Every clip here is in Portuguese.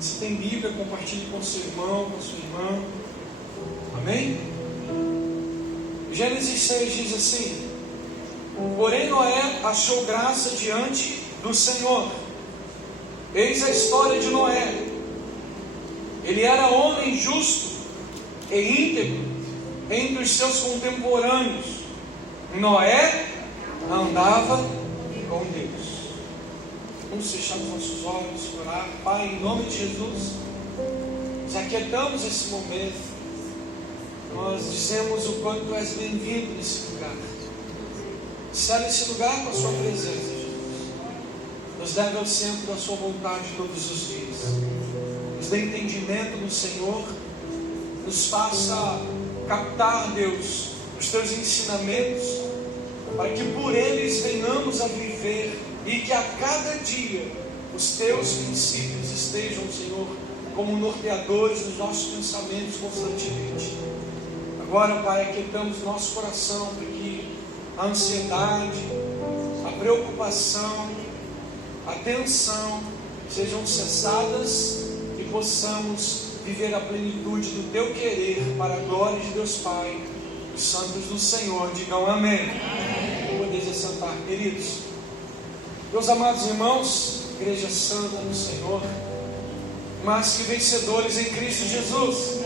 Se tem Bíblia, compartilhe com seu irmão, com sua irmã. Amém? Gênesis 6 diz assim: porém Noé achou graça diante do Senhor. Eis a história de Noé. Ele era homem justo e íntegro entre os seus contemporâneos. Noé andava com Deus. Vamos fechar os nossos olhos, orar. Pai, em nome de Jesus, nos aquietamos esse momento. Nós dizemos o quanto Tu és bem-vindo nesse lugar. Sela esse lugar com a Sua presença, Jesus. Nos leve ao centro da Sua vontade todos os dias. Nos dê entendimento no Senhor. Nos faça captar, Deus, os Teus ensinamentos, para que por eles venhamos a viver e que a cada dia os Teus princípios estejam, Senhor, como norteadores dos nossos pensamentos constantemente. Agora, Pai, aquietamos nosso coração para que a ansiedade, a preocupação, a tensão sejam cessadas e possamos viver a plenitude do Teu querer para a glória de Deus Pai. Os santos do Senhor digam amém. Podeis assentar, queridos. Meus amados irmãos, Igreja Santa do Senhor, mas que vencedores em Cristo Jesus.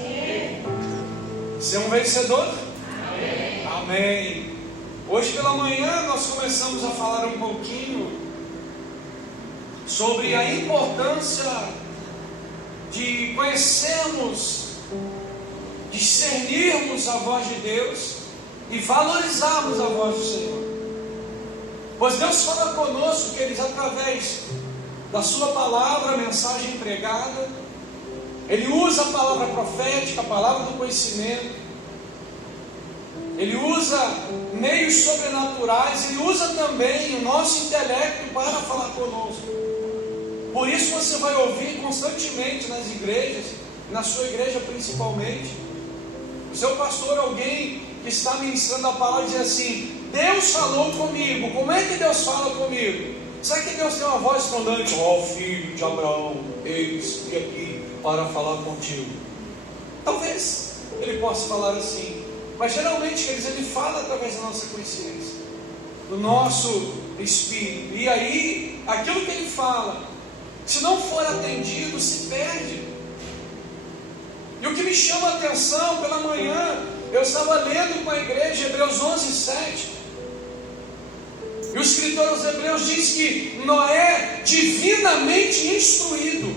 Você é um vencedor? Amém. Amém. Hoje pela manhã nós começamos a falar um pouquinho sobre a importância de conhecermos, discernirmos a voz de Deus e valorizarmos a voz do Senhor. Pois Deus fala conosco, queridos, através da Sua palavra, a mensagem pregada. Ele usa a palavra profética, a palavra do conhecimento. Ele usa meios sobrenaturais. Ele usa também o nosso intelecto para falar conosco. Por isso você vai ouvir constantemente nas igrejas, na sua igreja principalmente, o seu pastor, alguém que está ministrando a palavra, diz assim: Deus falou comigo. Como é que Deus fala comigo? Será que Deus tem uma voz sondante? Ó filho de Abraão, eis-me aqui para falar contigo. Talvez Ele possa falar assim, mas geralmente, queridos, Ele fala através da nossa consciência, do nosso espírito. E aí, aquilo que Ele fala, se não for atendido, se perde. E o que me chama a atenção, pela manhã, eu estava lendo com a igreja Hebreus 11:7. E o escritor aos Hebreus diz que Noé, divinamente instruído,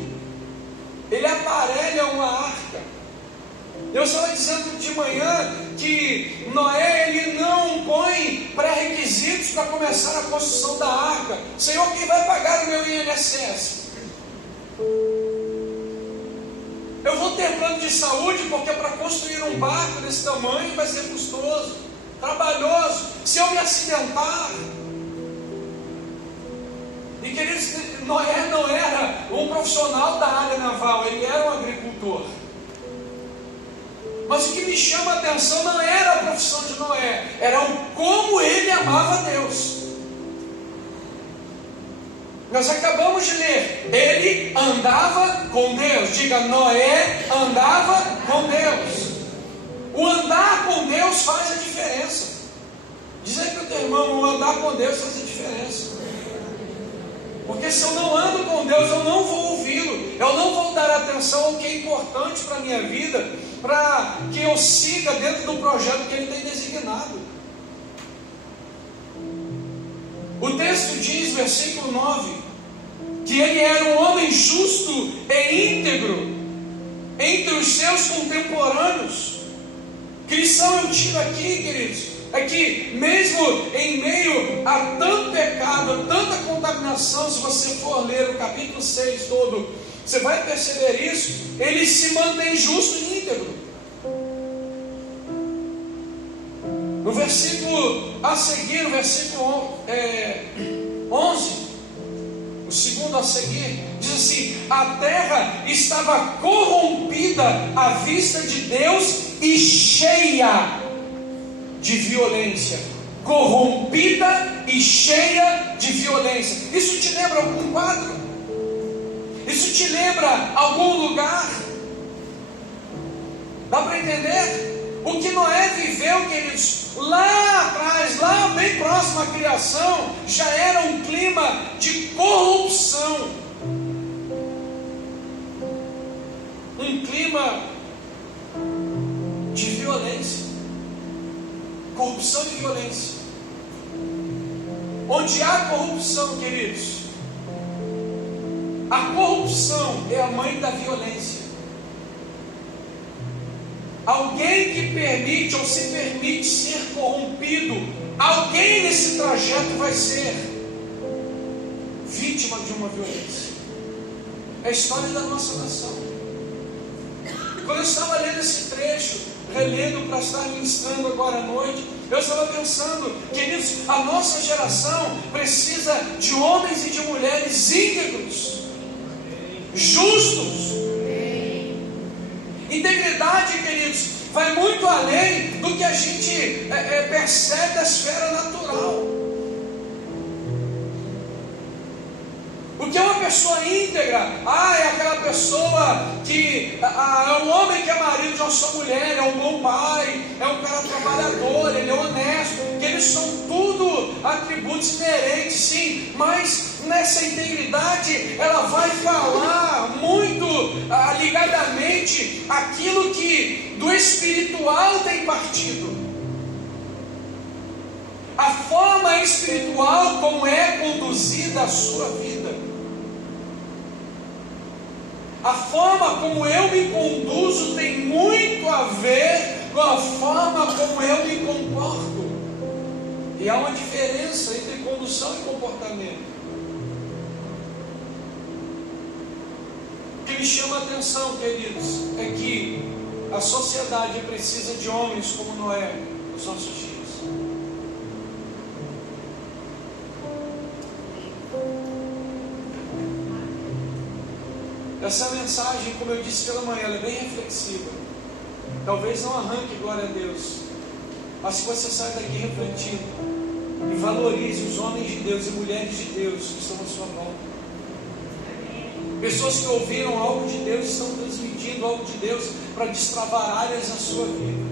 ele aparelha uma arca. Eu estava dizendo de manhã que Noé, ele não põe pré-requisitos para começar a construção da arca. Senhor, quem vai pagar o meu INSS? Eu vou ter plano de saúde, porque para construir um barco desse tamanho vai ser custoso, trabalhoso. Se eu me acidentar... E queridos, Noé não era um profissional da área naval, ele era um agricultor. Mas o que me chama a atenção não era a profissão de Noé, era o como ele amava Deus. Nós acabamos de ler, ele andava com Deus. Diga, Noé andava com Deus. O andar com Deus faz a diferença. Diz aí para o teu irmão, o andar com Deus faz a diferença. Porque se eu não ando com Deus, eu não vou ouvi-lo, eu não vou dar atenção ao que é importante para a minha vida, para que eu siga dentro do projeto que Ele tem designado. O texto diz, versículo 9, que ele era um homem justo e íntegro entre os seus contemporâneos. Que lição eu tiro aqui, queridos? É que mesmo em meio a tanto pecado, a tanta contaminação, se você for ler o capítulo 6 todo, você vai perceber isso, ele se mantém justo e íntegro. No versículo a seguir, no versículo 11, o segundo a seguir, diz assim: a terra estava corrompida à vista de Deus e cheia de violência. Corrompida e cheia de violência. Isso te lembra algum quadro? Isso te lembra algum lugar? Dá para entender? O que Noé viveu, queridos, lá atrás, lá bem próximo à criação, já era um clima de corrupção. Um clima de violência. Corrupção e violência. Onde há corrupção, queridos, a corrupção é a mãe da violência. Alguém que permite ou se permite ser corrompido, alguém nesse trajeto vai ser vítima de uma violência. É a história da nossa nação. Quando eu estava lendo esse trecho, relendo para estar ministrando agora à noite, eu estava pensando, queridos, a nossa geração precisa de homens e de mulheres íntegros, justos. Integridade, queridos, vai muito além do que a gente percebe da esfera natural. O que é uma pessoa íntegra? É aquela pessoa que é um homem que é marido de uma só mulher, é um bom pai, é um cara trabalhador, ele é honesto, que eles são tudo atributos inerentes, sim, mas nessa integridade ela vai falar muito ligadamente aquilo que do espiritual tem partido. A forma espiritual como é conduzida a sua vida. A forma como eu me conduzo tem muito a ver com a forma como eu me comporto. E há uma diferença entre condução e comportamento. O que me chama a atenção, queridos, é que a sociedade precisa de homens como Noé nos nossos dias. Essa mensagem, como eu disse pela manhã, ela é bem reflexiva. Talvez não arranque glória a Deus, mas se você sai daqui refletindo e valorize os homens de Deus e mulheres de Deus que estão à sua volta. Pessoas que ouviram algo de Deus, estão transmitindo algo de Deus para destravar áreas na sua vida.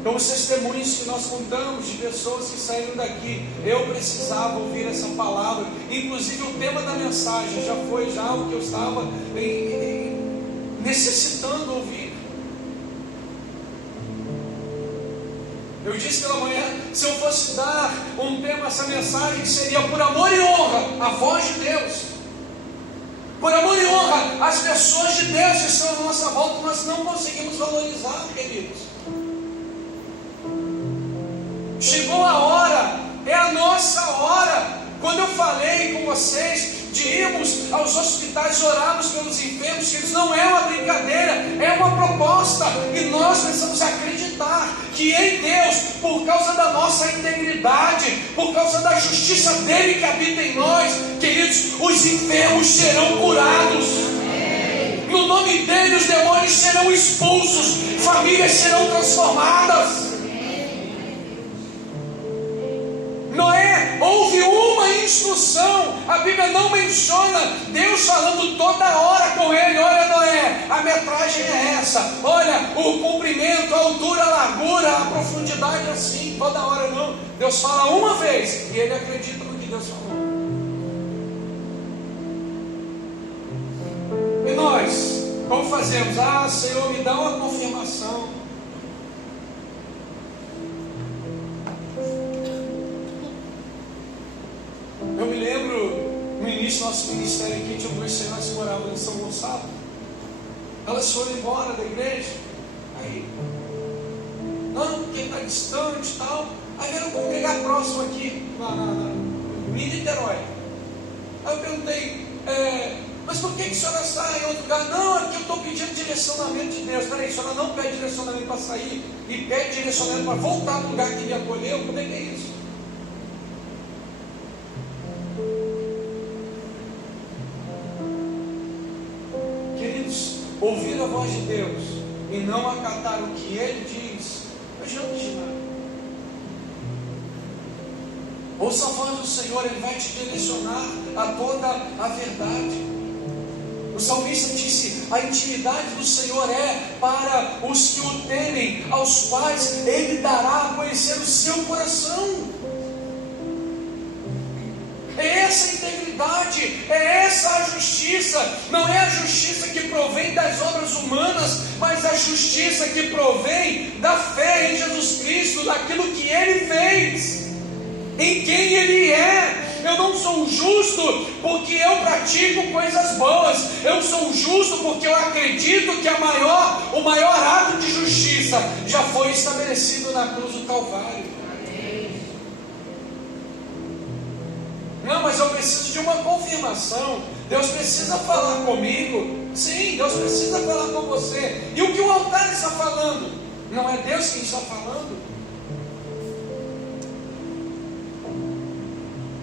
Então os testemunhos que nós contamos de pessoas que saíram daqui, eu precisava ouvir essa palavra. Inclusive o tema da mensagem já foi o que eu estava necessitando ouvir. Eu disse pela manhã, se eu fosse dar um tema a essa mensagem, seria por amor e honra, a voz de Deus. Por amor e honra, as pessoas de Deus que estão à nossa volta, nós não conseguimos valorizar, queridos. Chegou a hora, é a nossa hora. Quando eu falei com vocês de irmos aos hospitais, orarmos pelos enfermos, que isso não é uma brincadeira, é uma proposta, e nós precisamos acreditar que em Deus, por causa da nossa integridade, por causa da justiça dele que habita em nós, queridos, os enfermos serão curados. No nome dele os demônios serão expulsos, famílias serão transformadas. Noé, houve uma instrução, a Bíblia não menciona Deus falando toda hora com ele: olha Noé, a metragem é essa, olha o comprimento, a altura, a largura, a profundidade é assim, toda hora não. Deus fala uma vez e ele acredita no que Deus falou. E nós, como fazemos? Senhor, me dá uma confirmação. Eu me lembro, no início do nosso ministério aqui, tinha duas senhoras que moravam em São Gonçalo. Elas foram embora da igreja. Aí, não, porque está distante e tal. Aí vieram congregar próximo aqui, em Niterói. Aí eu perguntei, mas por que a senhora está em outro lugar? Não, é porque eu estou pedindo direcionamento de Deus. Peraí, a senhora não pede direcionamento para sair e pede direcionamento para voltar no lugar que me acolheu? Como é que é isso? Ouvir a voz de Deus e não acatar o que Ele diz, não adianta de nada. Ouça a voz do Senhor, Ele vai te direcionar a toda a verdade. O salmista disse: a intimidade do Senhor é para os que o temem, aos quais Ele dará a conhecer o seu coração. É essa a integridade, é essa a justiça. Não é a justiça que provém das obras humanas, mas a justiça que provém da fé em Jesus Cristo, daquilo que Ele fez, em quem Ele é. Eu não sou justo porque eu pratico coisas boas. Eu sou justo porque eu acredito que o maior ato de justiça já foi estabelecido na cruz do Calvário. Não, mas eu preciso de uma confirmação. Deus precisa falar comigo. Sim, Deus precisa falar com você. E o que o altar está falando? Não é Deus quem está falando?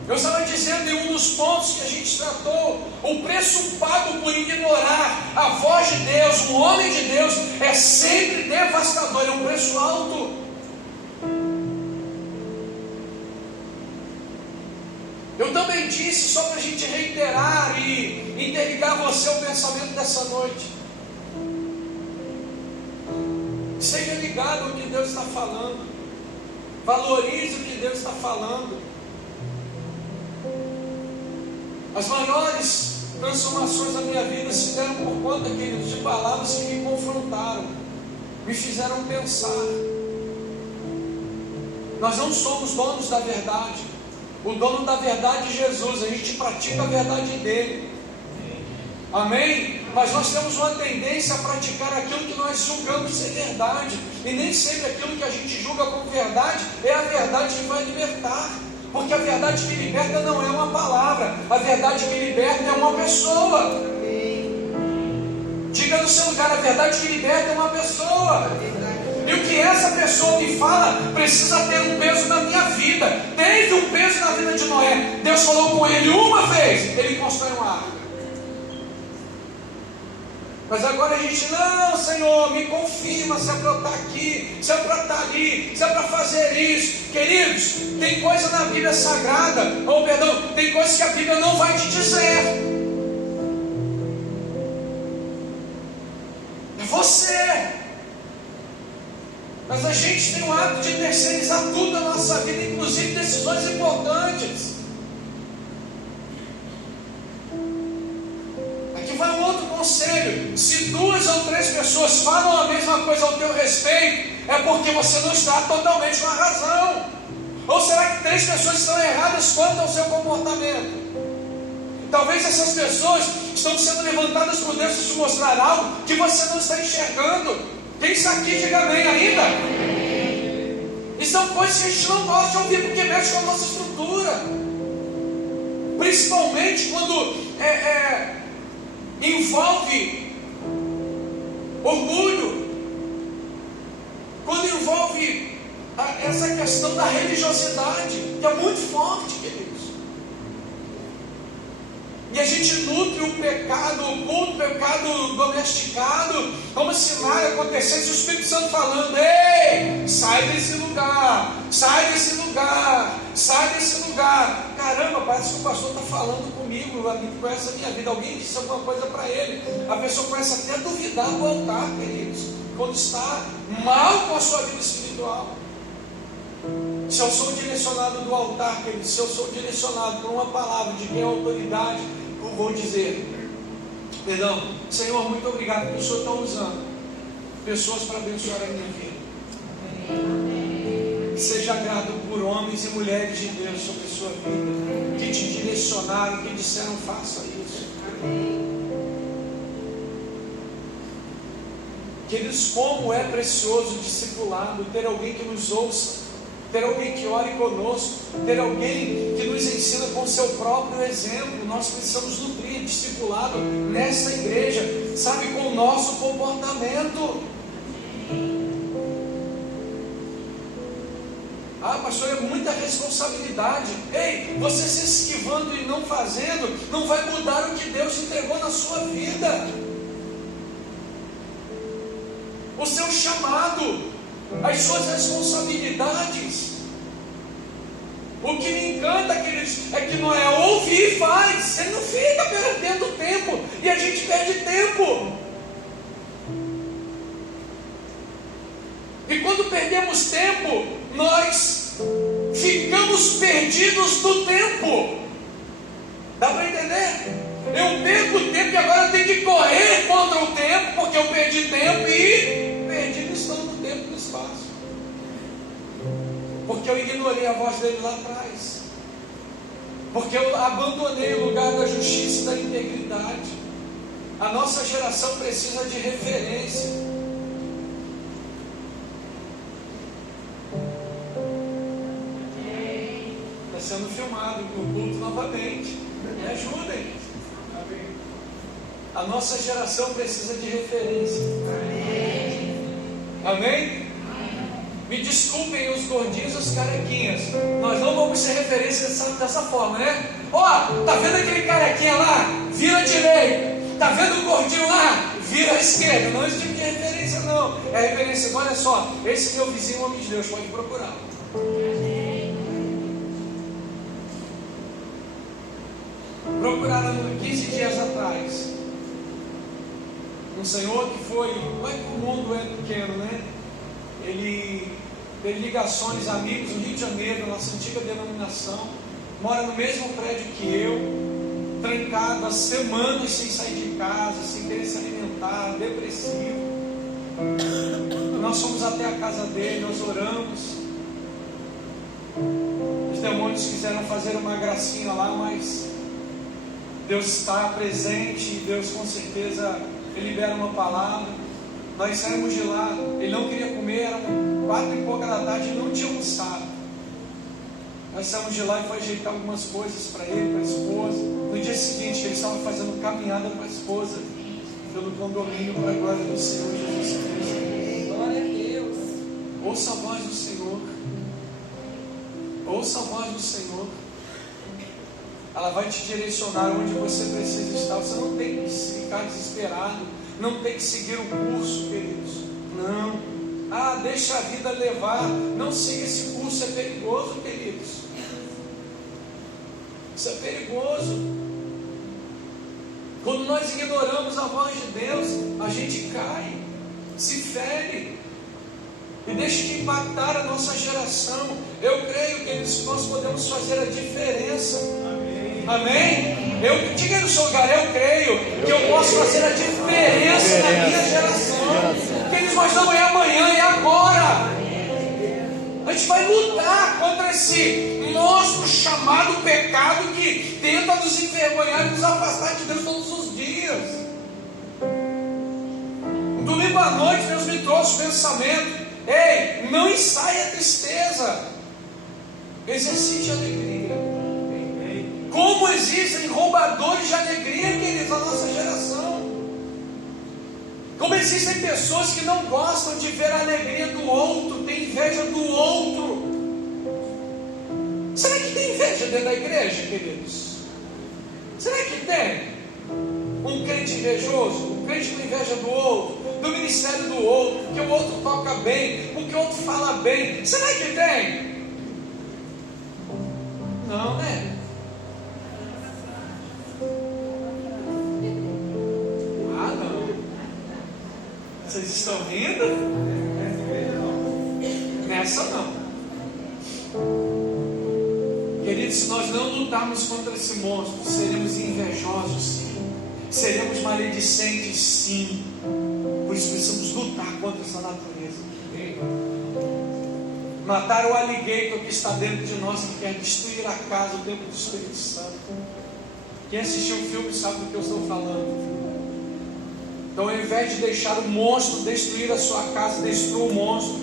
Eu estava dizendo em um dos pontos que a gente tratou, o preço pago por ignorar a voz de Deus, um homem de Deus, é sempre devastador, é um preço alto. Eu também disse, só para a gente reiterar e interligar você ao pensamento dessa noite, seja ligado ao que Deus está falando, valorize o que Deus está falando. As maiores transformações da minha vida se deram por conta, queridos, de palavras que me confrontaram, me fizeram pensar. Nós não somos donos da verdade. O dono da verdade é Jesus. A gente pratica a verdade dele. Amém? Mas nós temos uma tendência a praticar aquilo que nós julgamos ser verdade. E nem sempre aquilo que a gente julga como verdade é a verdade que vai libertar. Porque a verdade que liberta não é uma palavra, a verdade que liberta é uma pessoa. Diga no seu lugar: a verdade que liberta é uma pessoa. E o que essa pessoa me fala precisa ter um peso na minha vida. Teve um peso na vida de Noé. Deus falou com ele uma vez, ele constrói uma arca. Mas agora a gente: não, Senhor, me confirma se é para eu estar aqui, se é para estar ali, se é para fazer isso. Queridos, tem coisa na Bíblia sagrada, tem coisas que a Bíblia não vai te dizer. É você. Mas a gente tem o hábito de terceirizar tudo na nossa vida, inclusive decisões importantes. Vai um outro conselho: se 2 ou 3 pessoas falam a mesma coisa ao teu respeito, é porque você não está totalmente com a razão. Ou será que 3 pessoas estão erradas quanto ao seu comportamento? Talvez essas pessoas estão sendo levantadas por Deus para te mostrar algo que você não está enxergando. Quem está aqui, diga amém ainda. E são coisas que a gente não gosta de ouvir, porque mexe com a nossa estrutura. Principalmente quando envolve orgulho, quando envolve essa questão da religiosidade, que é muito forte, queridos. E a gente nutre o pecado oculto, o pecado domesticado, como se nada acontecesse. O Espírito Santo falando: ei, sai desse lugar, sai desse lugar, sai desse lugar. Caramba, parece que o pastor está falando comigo, alguém que conhece a minha vida, alguém disse alguma coisa para ele. A pessoa começa até a duvidar do altar, queridos, quando está mal com a sua vida espiritual. Se eu sou direcionado do altar, queridos, se eu sou direcionado por uma palavra de quem é autoridade, eu vou dizer: perdão, Senhor, muito obrigado, porque o Senhor está usando pessoas para abençoar a minha vida. Seja grato por homens e mulheres de Deus sobre a sua vida, que te direcionaram, que disseram: faça isso. Queridos, como é precioso o discipulado, ter alguém que nos ouça, ter alguém que ore conosco, ter alguém que nos ensina com o seu próprio exemplo. Nós precisamos nutrir discipulado nessa igreja, sabe, com o nosso comportamento. Ah, pastor, é muita responsabilidade. Ei, você se esquivando e não fazendo, não vai mudar o que Deus entregou na sua vida. O seu chamado, as suas responsabilidades. O que me encanta, queridos, é que Noé ouve e faz. Ele não fica perdendo tempo. E a gente perde tempo. E quando perdemos tempo, nós ficamos perdidos do tempo. Dá para entender? Eu perco tempo e agora eu tenho que correr contra o tempo, porque eu perdi tempo e perdi noção do tempo e do espaço. Porque eu ignorei a voz dele lá atrás. Porque eu abandonei o lugar da justiça e da integridade. A nossa geração precisa de referência. Está sendo filmado no culto novamente. Me ajudem. A nossa geração precisa de referência. Amém? Me desculpem os gordinhos e os carequinhas. Nós não vamos ser referência dessa forma, né? Ó, tá vendo aquele carequinha lá? Vira à direita. Tá vendo o gordinho lá? Vira à esquerda. Não é esse tipo de referência, não. É referência. Olha só, esse meu vizinho, homem de Deus, pode procurar. Procuraram 15 dias atrás um senhor que foi, não é que o mundo é pequeno, né? Ele teve ligações, amigos no Rio de Janeiro, nossa antiga denominação, mora no mesmo prédio que eu, trancado há semanas sem sair de casa, sem querer se alimentar, depressivo. Nós fomos até a casa dele, nós oramos. Os demônios quiseram fazer uma gracinha lá, mas Deus está presente, Deus com certeza Ele libera uma palavra. Nós saímos de lá, ele não queria comer, eram 4 e pouca da tarde, ele não tinha almoçado. Nós saímos de lá e foi ajeitar algumas coisas para ele, para a esposa. No dia seguinte, ele estava fazendo caminhada com a esposa pelo condomínio para a glória do Senhor Jesus Cristo. Glória a Deus. Ouça a voz do Senhor. Ouça a voz do Senhor. Ela vai te direcionar onde você precisa estar. Você não tem que ficar desesperado. Não tem que seguir o curso, queridos. Não. Ah, deixa a vida levar. Não siga esse curso, é perigoso, queridos. Isso é perigoso. Quando nós ignoramos a voz de Deus, a gente cai, se fere. E deixa de impactar a nossa geração. Eu creio, queridos, que nós podemos fazer a diferença. Amém? Diga no seu lugar, eu creio que eu posso fazer a diferença na minha geração. Queridos, mas não é amanhã, é agora. A gente vai lutar contra esse monstro chamado pecado que tenta nos envergonhar e nos afastar de Deus todos os dias. Domingo à noite Deus me trouxe o pensamento: ei, não ensaie a tristeza, exercite a alegria. Como existem roubadores de alegria, queridos, na nossa geração. Como existem pessoas que não gostam de ver a alegria do outro, tem inveja do outro. Será que tem inveja dentro da igreja, queridos? Será que tem? Um crente invejoso, um crente com inveja do outro, do ministério do outro, porque o outro toca bem, porque o outro fala bem. Será que tem? Não, né? Vocês estão rindo? Nessa não. Queridos, se nós não lutarmos contra esse monstro, seremos invejosos sim, seremos maledicentes sim. Por isso precisamos lutar contra essa natureza. Matar o alligator que está dentro de nós, que quer destruir a casa, o templo do Espírito Santo. Quem assistiu o filme sabe do que eu estou falando. Então, ao invés de deixar o monstro destruir a sua casa, destrua o monstro,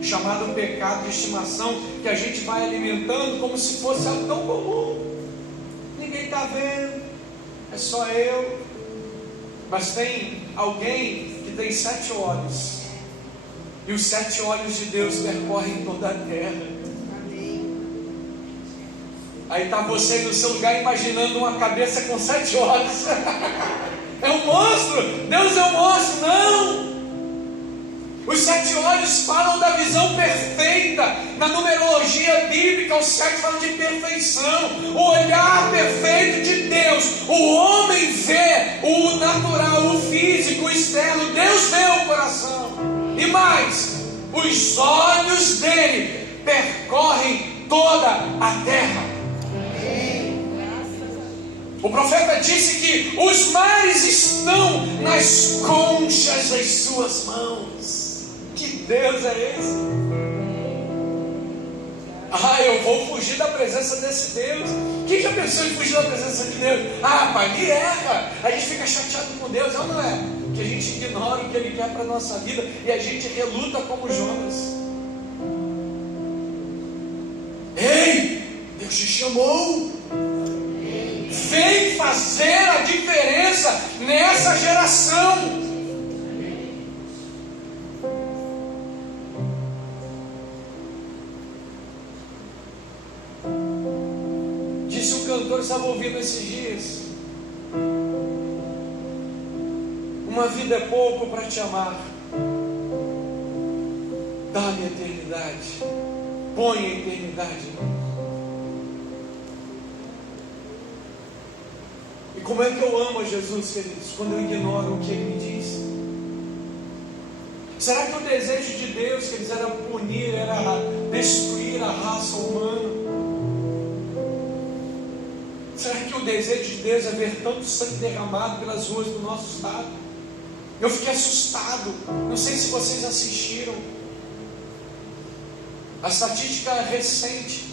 chamado pecado de estimação, que a gente vai alimentando como se fosse algo tão comum. Ninguém está vendo, é só eu. Mas tem alguém que tem 7 olhos, e os 7 olhos de Deus percorrem toda a terra. Aí está você no seu lugar imaginando uma cabeça com 7 olhos. É um monstro, Deus é um monstro, não! Os 7 olhos falam da visão perfeita. Na numerologia bíblica, os 7 falam de perfeição. O olhar perfeito de Deus. O homem vê o natural, o físico, o externo. Deus vê o coração. E mais, os olhos dele percorrem toda a terra. O profeta disse que os mares estão nas conchas das suas mãos. Que Deus é esse? Eu vou fugir da presença desse Deus. Quem já pensou em fugir da presença de Deus? Pai, me erra. A gente fica chateado com Deus, ou não é? Que a gente ignora o que Ele quer para a nossa vida e a gente reluta como Jonas. Ei, Deus te chamou. Vem fazer a diferença nessa geração. Disse um cantor, estava ouvindo esses dias: uma vida é pouco para te amar. Dá-me a eternidade. Põe a eternidade em mim. E como é que eu amo a Jesus, queridos? Quando eu ignoro o que Ele me diz. Será que o desejo de Deus, queridos, era punir, era destruir a raça humana? Será que o desejo de Deus é ver tanto sangue derramado pelas ruas do nosso estado? Eu fiquei assustado. Não sei se vocês assistiram. A estatística recente: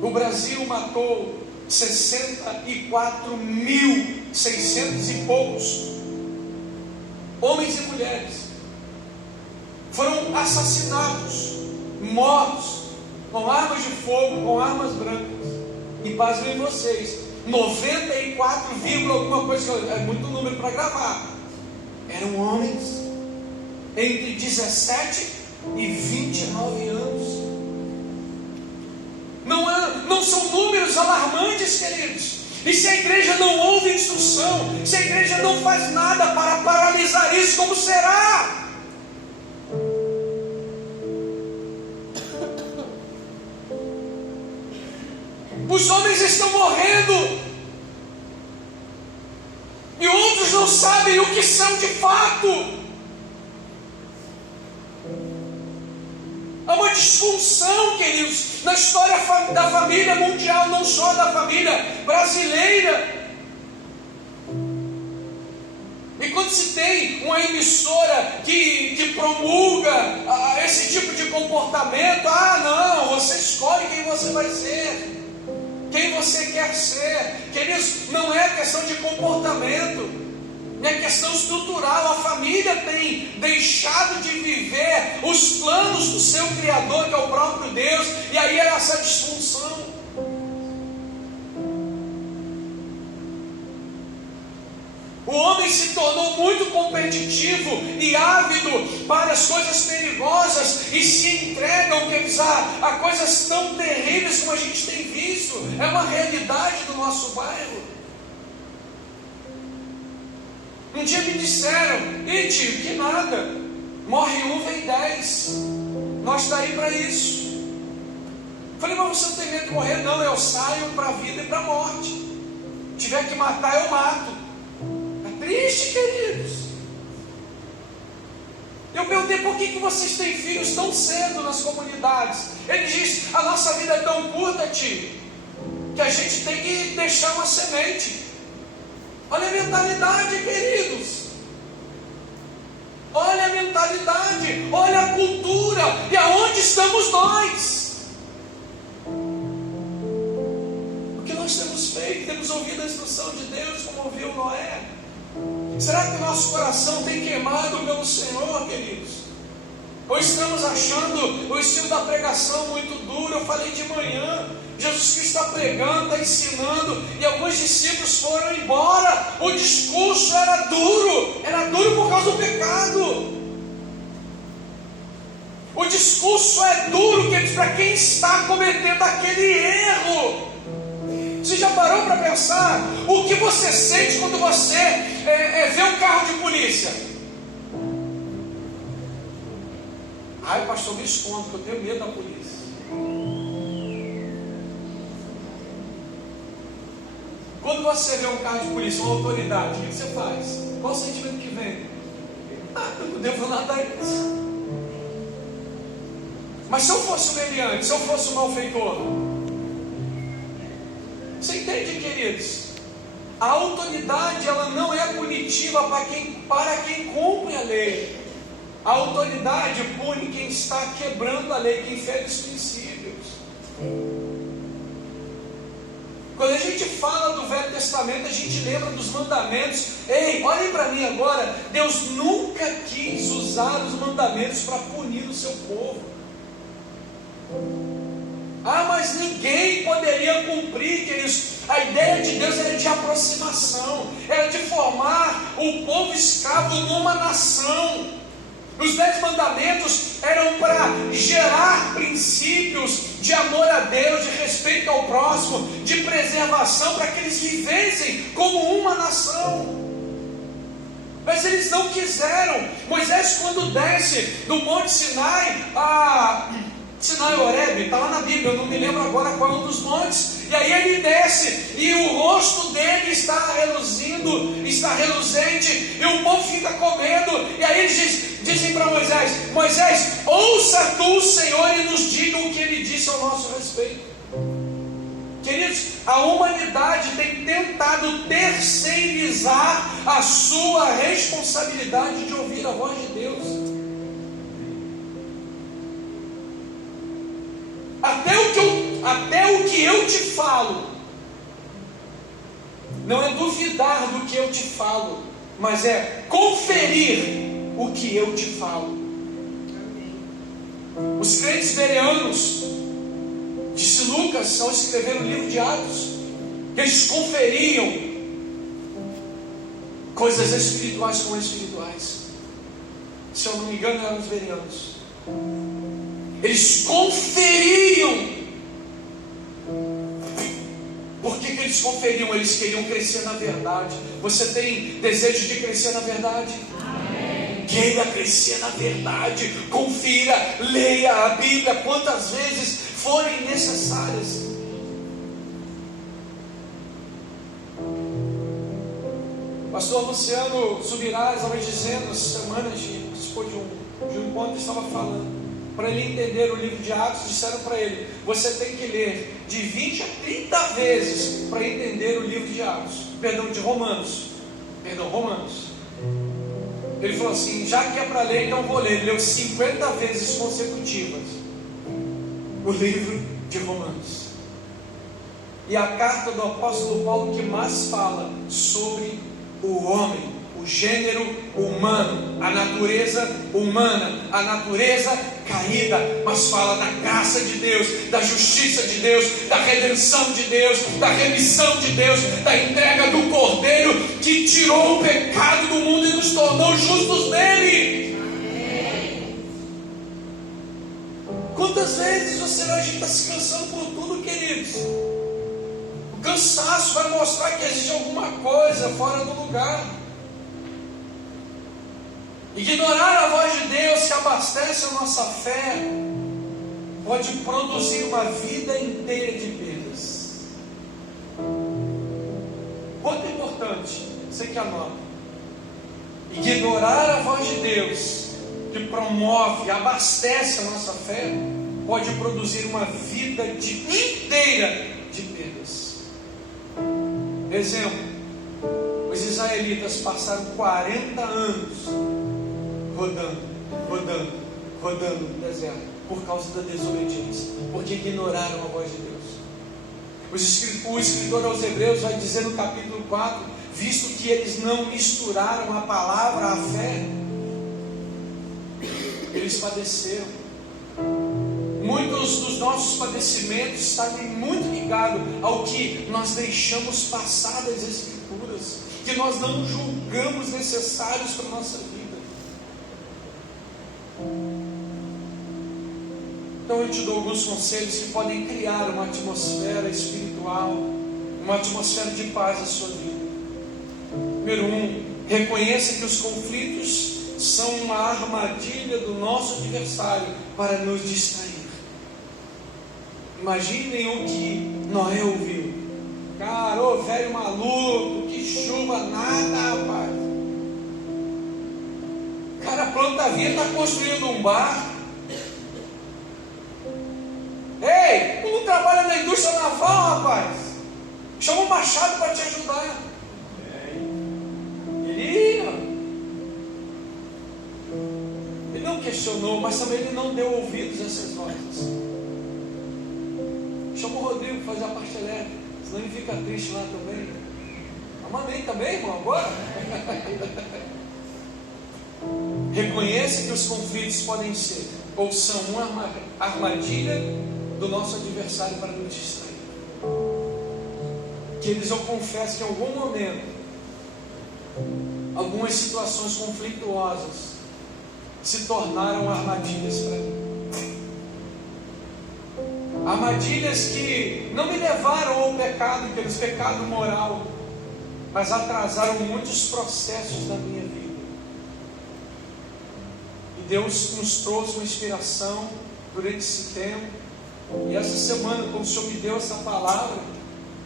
o Brasil matou 64.600 e poucos homens e mulheres. Foram assassinados, mortos, com armas de fogo, com armas brancas. E pasmem vocês, 94, alguma coisa, é muito número para gravar, eram homens entre 17 e 29 anos. Não são números alarmantes, queridos. E se a igreja não ouve instrução, se a igreja não faz nada para paralisar isso, como será? Os homens estão morrendo e outros não sabem o que são de fato. Há uma disfunção, queridos, na história da família mundial, não só da família brasileira. E quando se tem uma emissora que promulga esse tipo de comportamento, não, você escolhe quem você vai ser, quem você quer ser. Queridos, não é questão de comportamento, é questão estrutural. A família tem deixado de viver os planos do seu Criador, que é o próprio Deus, e aí é essa disfunção. O homem se tornou muito competitivo e ávido para as coisas perigosas e se entregam, a coisas tão terríveis como a gente tem visto. É uma realidade do nosso bairro. Um dia me disseram: "Ih, tio, que nada, morre um, vem 10, nós está aí para isso." Falei: "Mas você não tem medo de morrer?" "Não, eu saio para a vida e para a morte. Se tiver que matar, eu mato." É triste, queridos. Eu perguntei: "Por que vocês têm filhos tão cedo nas comunidades?" Ele diz: "A nossa vida é tão curta, tio, que a gente tem que deixar uma semente." Olha a mentalidade, queridos. Olha a mentalidade, olha a cultura. E aonde estamos nós? O que nós temos feito? Temos ouvido a instrução de Deus como ouviu Noé? Será que o nosso coração tem queimado pelo Senhor, queridos? Ou estamos achando o estilo da pregação muito duro? Eu falei de manhã, Jesus Cristo está pregando, está ensinando, e alguns discípulos foram embora. O discurso era duro por causa do pecado. O discurso é duro, queridos, para quem está cometendo aquele erro. Você já parou para pensar o que você sente quando você vê um carro de polícia? Ai, pastor, me escondo, porque eu tenho medo da polícia. Quando você vê um carro de polícia, uma autoridade, o que você faz? Qual o sentimento que vem? Eu não devo nada a isso. Mas se eu fosse um meliante, se eu fosse um malfeitor, você entende, queridos? A autoridade, ela não é punitiva para quem cumpre a lei. A autoridade pune quem está quebrando a lei, quem fere os princípios. Quando a gente fala do Velho Testamento, a gente lembra dos mandamentos. Ei, olhem para mim agora. Deus nunca quis usar os mandamentos para punir o seu povo. Mas ninguém poderia cumprir, queridos. A ideia de Deus era de aproximação, era de formar o povo escravo numa nação. Os 10 mandamentos eram para gerar princípios de amor a Deus, de respeito ao próximo, de preservação, para que eles vivessem como uma nação. Mas eles não quiseram. Moisés, quando desce do Monte Sinai, Sinai Horebe, está lá na Bíblia, eu não me lembro agora qual é um dos montes. E aí ele desce, e o rosto dele está reluzindo, está reluzente, e o povo fica com medo. E aí eles dizem para Moisés: Moisés, ouça tu o Senhor e nos diga o que ele disse ao nosso respeito. Queridos, a humanidade tem tentado terceirizar a sua responsabilidade de ouvir a voz de Deus. Até o que eu te falo, não é duvidar do que eu te falo, mas é conferir o que eu te falo. Os crentes bereanos, disse Lucas ao escrever o livro de Atos, que eles conferiam coisas espirituais com espirituais. Se eu não me engano, eram os bereanos. Eles conferiam. Por que eles conferiam? Eles queriam crescer na verdade. Você tem desejo de crescer na verdade? Amém. Queira crescer na verdade. Confira, leia a Bíblia quantas vezes forem necessárias. Pastor Luciano Subirás, ao dizendo, semanas depois de um encontro, estava falando. Para ele entender o livro de Atos, disseram para ele: você tem que ler de 20 a 30 vezes para entender o livro de Atos, de Romanos. Ele falou assim: já que é para ler, então vou ler. Ele leu 50 vezes consecutivas o livro de Romanos. E a carta do apóstolo Paulo que mais fala sobre o homem, o gênero humano, a natureza humana, a natureza caída, mas fala da graça de Deus, da justiça de Deus, da redenção de Deus, da remissão de Deus, da entrega do Cordeiro que tirou o pecado do mundo e nos tornou justos nele. Quantas vezes a gente está se cansando por tudo, queridos? O cansaço vai mostrar que existe alguma coisa fora do lugar. Ignorar a voz de Deus que abastece a nossa fé pode produzir uma vida inteira de perdas. Ponto importante, você que anota: ignorar a voz de Deus que promove, abastece a nossa fé, pode produzir uma vida inteira de perdas. Exemplo: os israelitas passaram 40 anos rodando no deserto por causa da desobediência, porque ignoraram a voz de Deus. O escritor aos Hebreus vai dizer no capítulo 4: visto que eles não misturaram a palavra à fé, eles padeceram. Muitos dos nossos padecimentos estão muito ligados ao que nós deixamos passar das Escrituras, que nós não julgamos necessários para a nossa vida. Então eu te dou alguns conselhos que podem criar uma atmosfera espiritual, uma atmosfera de paz na sua vida. Número 1, reconheça que os conflitos são uma armadilha do nosso adversário para nos distrair. Imaginem o que Noé ouviu. Cara, ô velho maluco, que chuva nada, rapaz. Cara, a planta vinha está construindo um barco. Ei, tu não trabalha na indústria naval, rapaz? Chama um machado para te ajudar. Ele não questionou, mas também ele não deu ouvidos a essas vozes. Chama o Rodrigo para fazer a parte elétrica, senão ele fica triste lá também. Amém também, irmão, agora? Reconheça que os conflitos podem ser ou são uma armadilha do nosso adversário para nos distrair. Que eles, eu confesso que em algum momento, algumas situações conflituosas se tornaram armadilhas para mim. Armadilhas que não me levaram ao pecado, pelo pecado moral, mas atrasaram muitos processos da minha vida. E Deus nos trouxe uma inspiração durante esse tempo. E essa semana, quando o Senhor me deu essa palavra,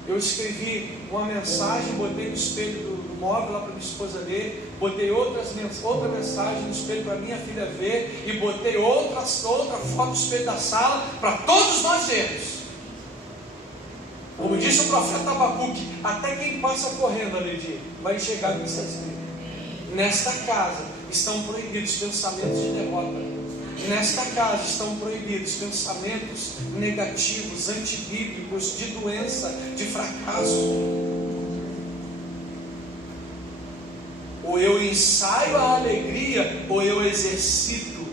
eu escrevi uma mensagem, botei no espelho do móvel lá para minha esposa ler, botei outra mensagem no espelho para minha filha ver, e botei outra foto no espelho da sala para todos nós vermos. Como disse o profeta Abacuque, até quem passa correndo ali vai chegar nisso escrito. Nesta casa estão proibidos pensamentos de derrota. Nesta casa estão proibidos pensamentos negativos, antibíblicos, de doença, de fracasso. Ou eu ensaio a alegria, ou eu exercito.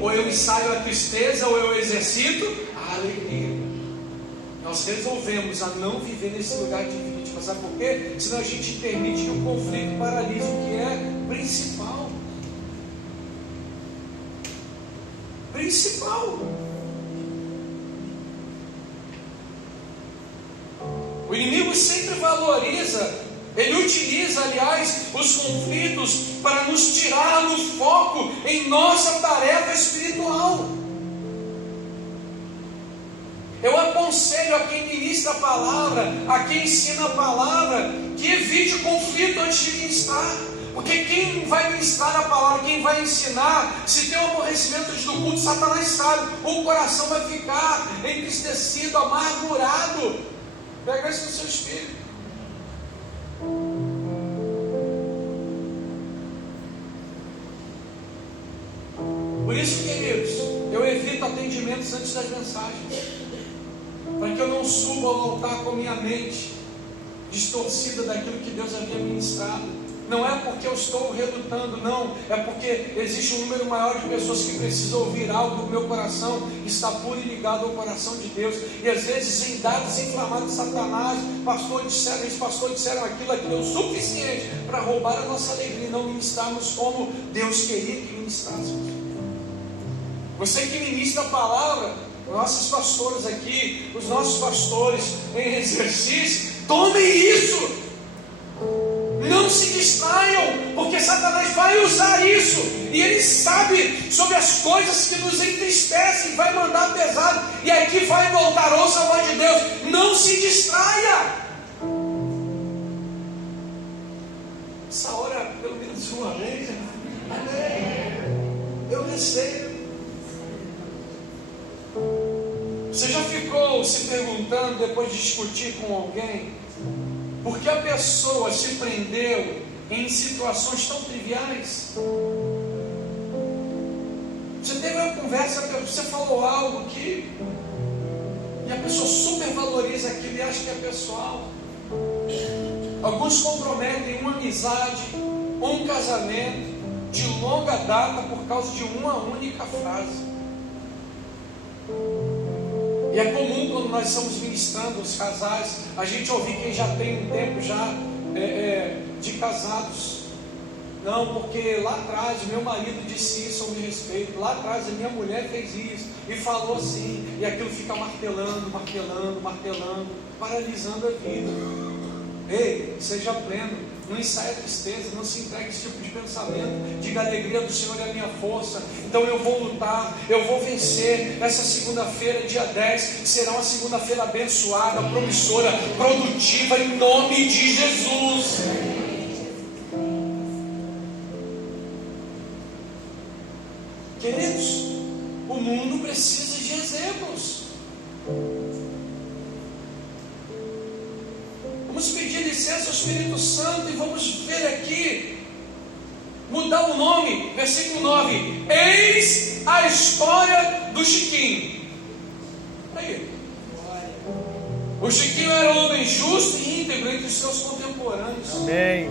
Ou eu ensaio a tristeza, ou eu exercito a alegria. Nós resolvemos a não viver nesse lugar de vítima. Sabe por quê? Senão a gente permite que o conflito paralise o que é principal. O inimigo sempre valoriza, ele utiliza, aliás, os conflitos para nos tirar do foco em nossa tarefa espiritual. Eu aconselho a quem ministra a palavra, a quem ensina a palavra, que evite o conflito antes de ministrar. Porque quem vai ministrar a palavra, quem vai ensinar, se tem um aborrecimento antes do culto, Satanás sabe, o coração vai ficar entristecido, amargurado. Pega isso no seu espírito. Por isso, queridos, eu evito atendimentos antes das mensagens, para que eu não suba ao altar com minha mente distorcida daquilo que Deus havia ministrado. Não é porque eu estou relutando, não. É porque existe um número maior de pessoas que precisam ouvir algo do meu coração, que está puro e ligado ao coração de Deus. E às vezes em dados inflamados de Satanás, pastor disseram isso, pastor disseram aquilo é o suficiente para roubar a nossa alegria e não ministrarmos como Deus queria que ministrássemos. Você que ministra a palavra, nossos pastores aqui, os nossos pastores em exercício, tomem isso. Não se distraiam, porque Satanás vai usar isso, e ele sabe sobre as coisas que nos entristecem, vai mandar pesado, e aqui vai voltar, ouça a voz de Deus, não se distraia. Essa hora, pelo menos uma vez, amém, eu recebo. Você já ficou se perguntando, depois de discutir com alguém, por que a pessoa se prendeu em situações tão triviais? Você teve uma conversa, você falou algo que, e a pessoa supervaloriza aquilo e acha que é pessoal. Alguns comprometem uma amizade, um casamento de longa data por causa de uma única frase. E é comum quando nós estamos ministrando os casais, a gente ouvir quem já tem um tempo já de casados. Não, porque lá atrás o meu marido disse isso, eu me respeito. Lá atrás a minha mulher fez isso e falou assim. E aquilo fica martelando, paralisando a vida. Ei, seja pleno. Não ensaia a tristeza, não se entregue a esse tipo de pensamento. Diga: a alegria do Senhor é a minha força. Então eu vou lutar, eu vou vencer. Essa segunda-feira, dia 10, será uma segunda-feira abençoada, promissora, produtiva, em nome de Jesus. Queridos, o mundo precisa de exemplos. Vamos pedir licença ao Espírito Santo e vamos ver aqui, mudar o nome, versículo 9: eis a história do Chiquinho. Aí, o Chiquinho era um homem justo e íntegro entre os seus contemporâneos. Amém.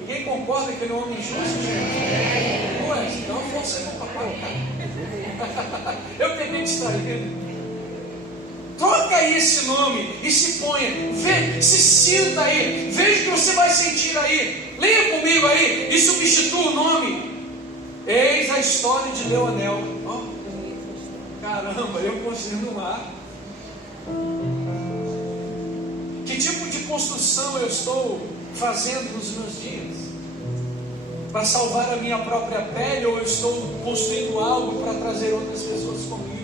Ninguém concorda que ele é um homem justo, gente? Ué, então você não papai, cara. Eu peguei distraído. Troca aí esse nome e se ponha, se sinta aí, veja o que você vai sentir aí. Leia comigo aí e substitua o nome. Eis a história de Leonel. Oh, caramba, eu consigo lá. Que tipo de construção eu estou fazendo nos meus dias? Para salvar a minha própria pele, ou eu estou construindo algo para trazer outras pessoas comigo?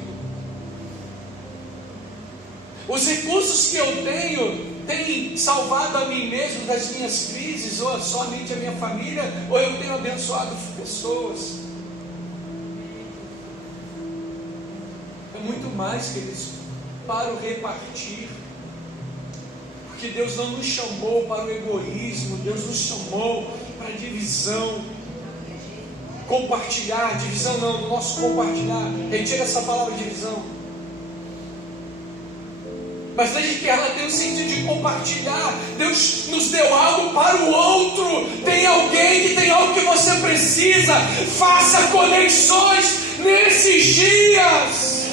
Os recursos que eu tenho têm salvado a mim mesmo das minhas crises, ou somente a minha família, ou eu tenho abençoado pessoas? É muito mais, queridos, para o repartir. Porque Deus não nos chamou para o egoísmo, Deus nos chamou para a divisão. Compartilhar, divisão não, no nosso compartilhar. Retira essa palavra divisão. Mas desde que ela tem o sentido de compartilhar, Deus nos deu algo para o outro. Tem alguém que tem algo que você precisa. Faça conexões nesses dias.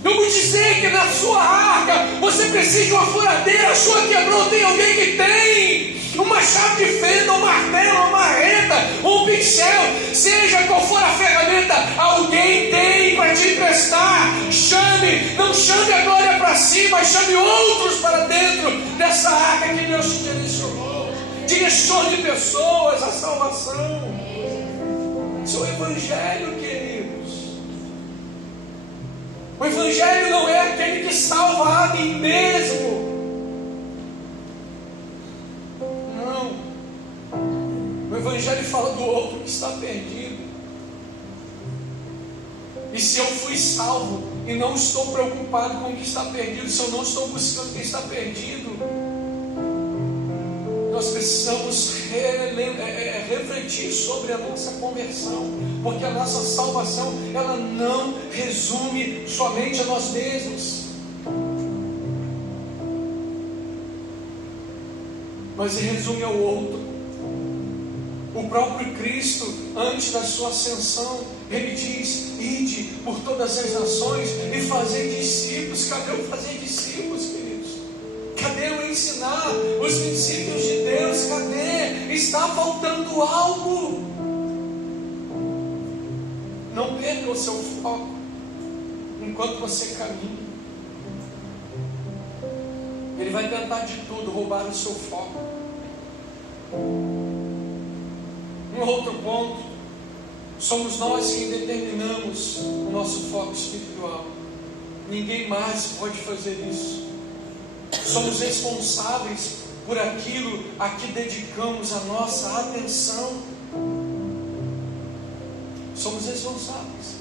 Vamos dizer que na sua arca você precisa de uma furadeira, a sua quebrou, tem alguém que tem uma chave de fenda, um martelo, uma marreta, um pincel, seja qual for a ferramenta, alguém tem para te emprestar. Chame, não chame a glória para si, mas chame outros para dentro dessa arca que Deus te direcionou. Direcione pessoas à salvação. Isso é o Evangelho, queridos. O Evangelho não é aquele que salva a mim mesmo. Não. O Evangelho fala do outro que está perdido. E se eu fui salvo e não estou preocupado com o que está perdido, se eu não estou buscando quem está perdido, nós precisamos refletir sobre a nossa conversão, porque a nossa salvação, ela não resume somente a nós mesmos, mas resume ao outro. O próprio Cristo, antes da sua ascensão, ele diz: ide por todas as nações e fazer discípulos. Cadê o fazer discípulos, queridos? Cadê o ensinar os princípios de Deus? Cadê? Está faltando algo. Não perca o seu foco enquanto você caminha. Ele vai tentar de tudo roubar o seu foco. Um outro ponto: somos nós quem determinamos o nosso foco espiritual. Ninguém mais pode fazer isso. Somos responsáveis por aquilo a que dedicamos a nossa atenção. Somos responsáveis.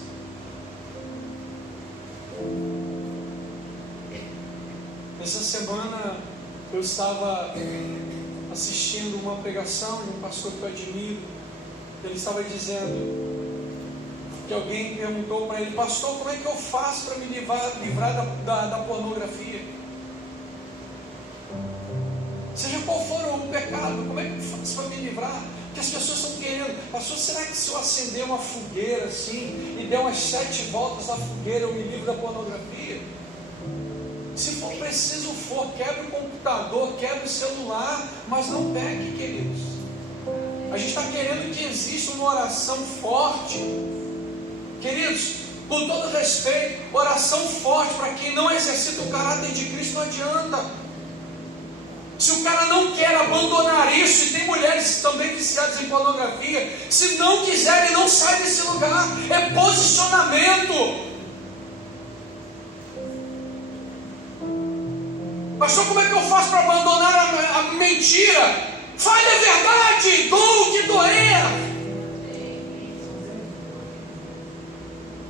Essa semana eu estava assistindo uma pregação de um pastor que eu admiro. Ele estava dizendo que alguém perguntou para ele: pastor, como é que eu faço para me livrar da pornografia? Seja qual for o pecado, como é que eu faço para me livrar? Porque as pessoas estão querendo: pastor, será que se eu acender uma fogueira assim e der umas 7 voltas na fogueira eu me livro da pornografia? Se for preciso quebre o computador, quebre o celular, mas não peque, queridos. A gente está querendo que exista uma oração forte. Queridos, Com todo respeito, oração forte para quem não exercita o caráter de Cristo não adianta. Se o cara não quer abandonar isso, e tem mulheres também viciadas em pornografia, se não quiser, ele não sai desse lugar. É posicionamento. Pastor, como é que eu faço para abandonar a mentira? Fale a verdade, doa o que doer.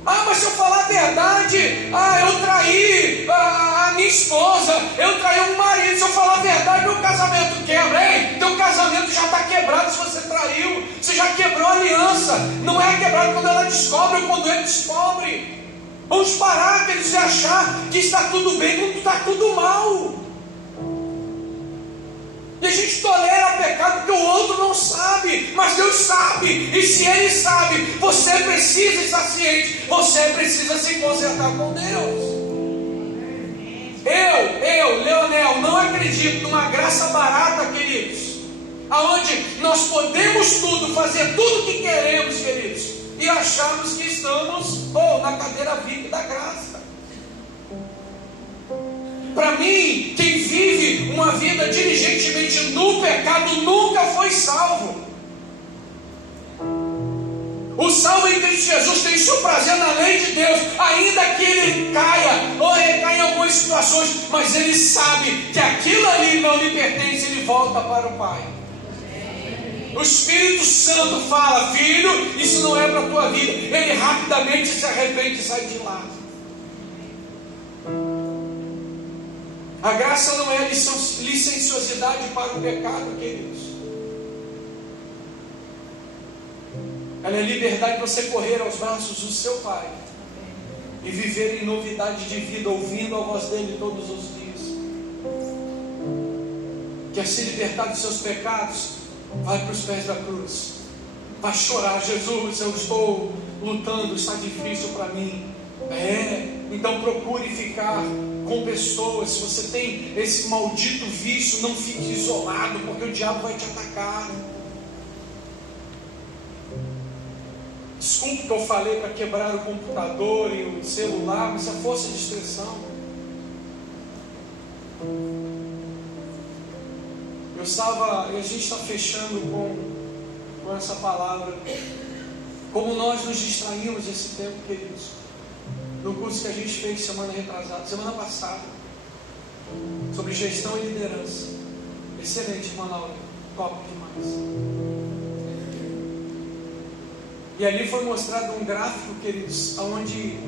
Mas se eu falar a verdade, eu traí a minha esposa, eu traí o marido. Se eu falar a verdade, meu casamento quebra. Ei, teu casamento já está quebrado se você traiu. Você já quebrou a aliança. Não é quebrado quando ela descobre ou quando ele descobre. Vamos parar, queridos, de achar que está tudo bem quando está tudo mal. E a gente tolera pecado porque o outro não sabe, mas Deus sabe. E se Ele sabe, você precisa estar ciente, você precisa se consertar com Deus. Eu, Leonel, não acredito numa graça barata, queridos, aonde nós podemos tudo, fazer tudo o que queremos, queridos, e acharmos que estamos na cadeira VIP da graça. Para mim, quem vive uma vida diligentemente no pecado nunca foi salvo. O salvo em Cristo Jesus tem seu prazer na lei de Deus, ainda que ele caia ou recaia em algumas situações, mas ele sabe que aquilo ali não lhe pertence, ele volta para o Pai. O Espírito Santo fala: filho, isso não é para a tua vida. Ele rapidamente se arrepende e sai de lá. A graça não é licenciosidade para o pecado, queridos. Ela é liberdade de você correr aos braços do seu Pai e viver em novidade de vida, ouvindo a voz dele todos os dias. Quer se libertar dos seus pecados? Vai para os pés da cruz. Vai chorar: Jesus, eu estou lutando, está difícil para mim. Então procure ficar com pessoas. Se você tem esse maldito vício, não fique isolado, porque o diabo vai te atacar. Desculpe que eu falei para quebrar o computador e o celular, mas é força de expressão. E a gente está fechando com essa palavra. Como nós nos distraímos esse tempo, queridos, no curso que a gente fez semana passada, sobre gestão e liderança. Excelente, irmã Laura, top demais. E ali foi mostrado um gráfico, queridos, onde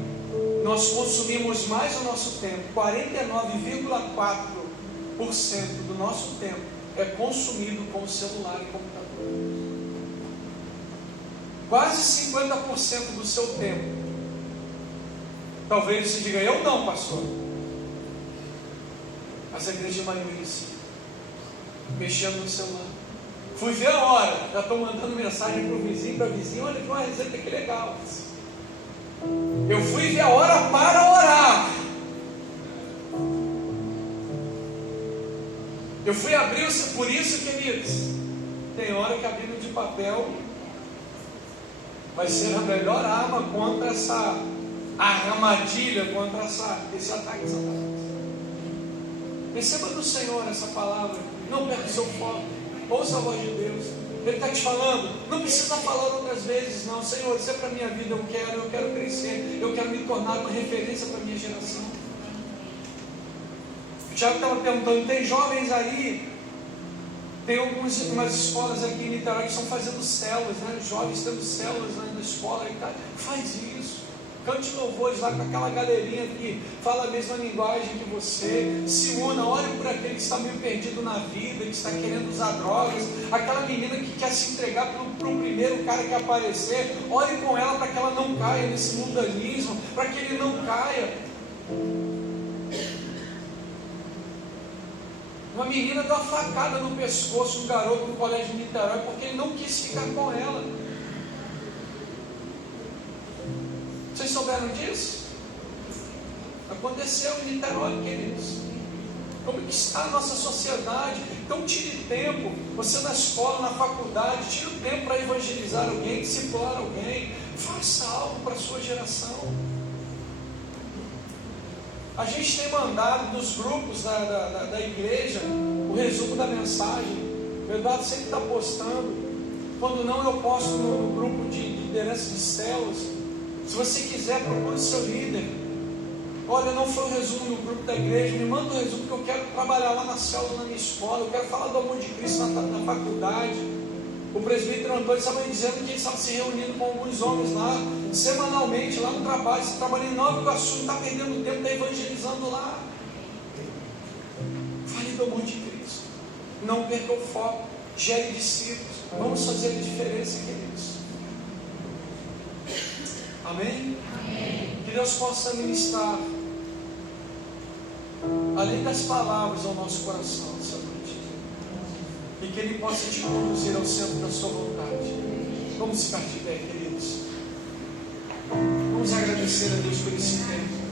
nós consumimos mais o nosso tempo. 49,4% do nosso tempo é consumido com o celular e computador. Quase 50% do seu tempo. Talvez você diga: eu não, pastor. Mas a grande maioria sim. Mexendo no celular. Fui ver a hora, já estou mandando mensagem para o vizinho, para a vizinha: olha que uma receita que legal. Eu fui ver a hora para orar. Eu fui abrir, por isso, queridos, tem hora que abrindo de papel vai ser a melhor arma contra essa armadilha, contra esse ataque de Satanás. Receba do Senhor essa palavra, não perca o seu foco, ouça a voz de Deus. Ele está te falando, não precisa falar outras vezes, não. Senhor, isso é para a minha vida, eu quero crescer, eu quero me tornar uma referência para a minha geração. O Tiago estava perguntando, tem jovens aí, tem umas escolas aqui em Niterói que estão fazendo células, né? Jovens tendo células na escola e tal. Faz isso. Cante louvores lá com aquela galerinha que fala a mesma linguagem que você. Se una, olhe por aquele que está meio perdido na vida, que está querendo usar drogas. Aquela menina que quer se entregar para o primeiro cara que aparecer. Ore com ela para que ela não caia nesse mundanismo, para que ele não caia. Uma menina deu uma facada no pescoço, um garoto no colégio de Niterói, porque ele não quis ficar com ela. Vocês souberam disso? Aconteceu em Niterói, queridos. Como que está a nossa sociedade? Então tire tempo, você na escola, na faculdade, tire o tempo para evangelizar alguém, discipular alguém, faça algo para a sua geração. A gente tem mandado dos grupos da igreja o resumo da mensagem. O Eduardo sempre está postando. Quando não, eu posto no grupo de liderança de células. Se você quiser, procure seu líder. Olha, não foi o resumo no grupo da igreja, me manda o resumo, que eu quero trabalhar lá na célula, na minha escola, eu quero falar do amor de Cristo na faculdade. O presbítero Antônio estava dizendo que ele estava se reunindo com alguns homens lá, semanalmente, lá no trabalho. Você trabalha em Nova Iguaçu, não está perdendo tempo, está evangelizando lá. Fale do amor de Cristo, não perca o foco, gere discípulos, vamos fazer a diferença, queridos. Amém? Amém. Que Deus possa ministrar, além das palavras, ao nosso coração essa noite, e que Ele possa te conduzir ao centro da sua vontade. Vamos ficar de pé, queridos. Vamos agradecer a Deus por esse tempo.